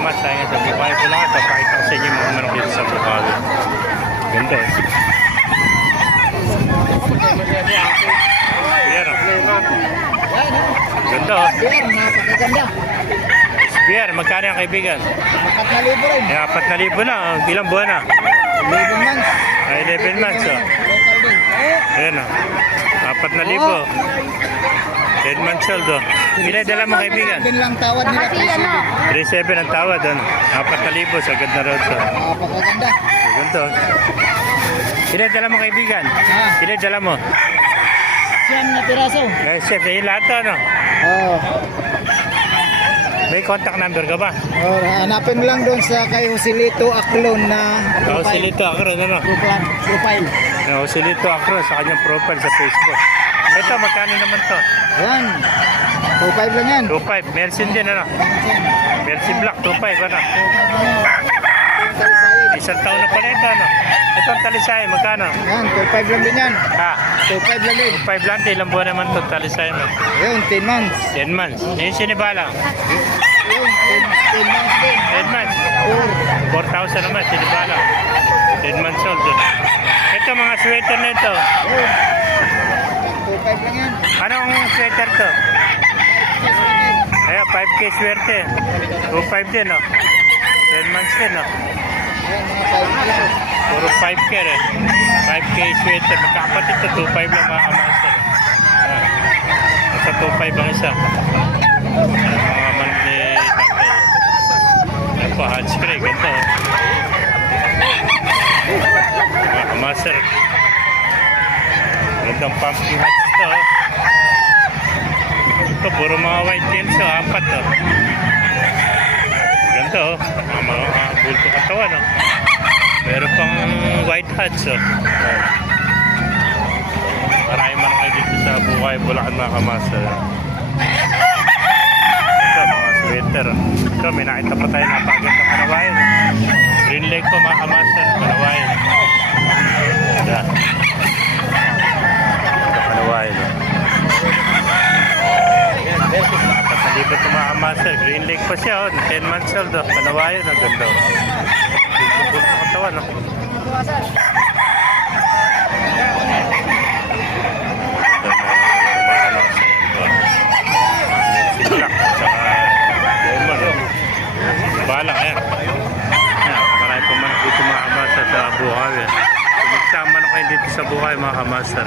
Salamat tayo nga sa Bukawi ko lang. Papakita ko sa inyo yung mga manok dito sa Bukawi. Ganda eh. Yan o. Ganda o. Napakaganda. Pierre, magkano yung kaibigan? 4,000 rin. Eh, 4,000 na. Ilang buwan na? 11 months. Ay, 11 months o. Local din. Ayan o. 4,000. 10 months old o. Pinay dala mo kaibigan? Din lang tawad nila. 3,700 ang tawad ano. 4,000 sa ganda road to. Napakaganda. Ganito. Pinay dala mo kaibigan? Pinay dala mo? Siyam na piraso. Eh, chef, yung lahat to ano? Oh. May contact number ka ba? Oh, hanapin mo lang doon sa kay Joselito Aclon na Joselito Acro, ano? profile. Joselito Acro sa kanyang profile sa Facebook. Ito, magkano naman to? Ayan. 2.5 lang yan. 2.5. Mersin din, ano? Mersin Black, 2.5, ano? Isang taon na pala ito, ano? Ito ang talisay, magkano? Ayan, 2.5 lang din yan. Ha? 2.5 lang din. 2.5 lang, ilang buwan naman ito talisay mo? Ayun, 10 months. 10 months. Yung sinibala? Ayun, 10 months din. 10 months. 4,000 naman, sinibala. 10 months old. Ito, mga sweater na ito. Ayun. 2.5 lang yan. Anong sweater to? Ayan, 5K swerte. 2.5 din, no? 10 months din, no? Ayan, mga 5 kilo. Puro 5K rin. 5K sweater. Magkakapatid to, 2.5 lang mga kamaster. Ayan. Nasa 2.5 ang isa. Ayan, mga manok ni Tatay. Ayan po, hot spray. Ganda, oh. Mga kamaster. Gandang pumpkin hats to, oh. Ito, puro mga white tails, oh. 4, oh. Ganda, oh. Mga bulto katawan, oh. Meron pang white hats, oh. Marami man kayo dito sa Bukawi, Bulacan, mga kamaster. Ito, mga sweater, oh. Ito, may nakita pa tayo napagandang kanawayan, oh. Green Lake po, mga kamaster, kanawayan. Ito. Kanawayan, oh. Nakapalibot ng mga kamaster. Green Lake pa siya, oh. 10 months old, oh. Kanawayan, ang ganda, oh. Bulto katawan, oh. Black, tsaka lemon, oh. Balang, ayan. Ayan, marami pa man dito mga kamaster sa Bukawi. Magsama na kayo dito sa Bukawi, mga kamaster.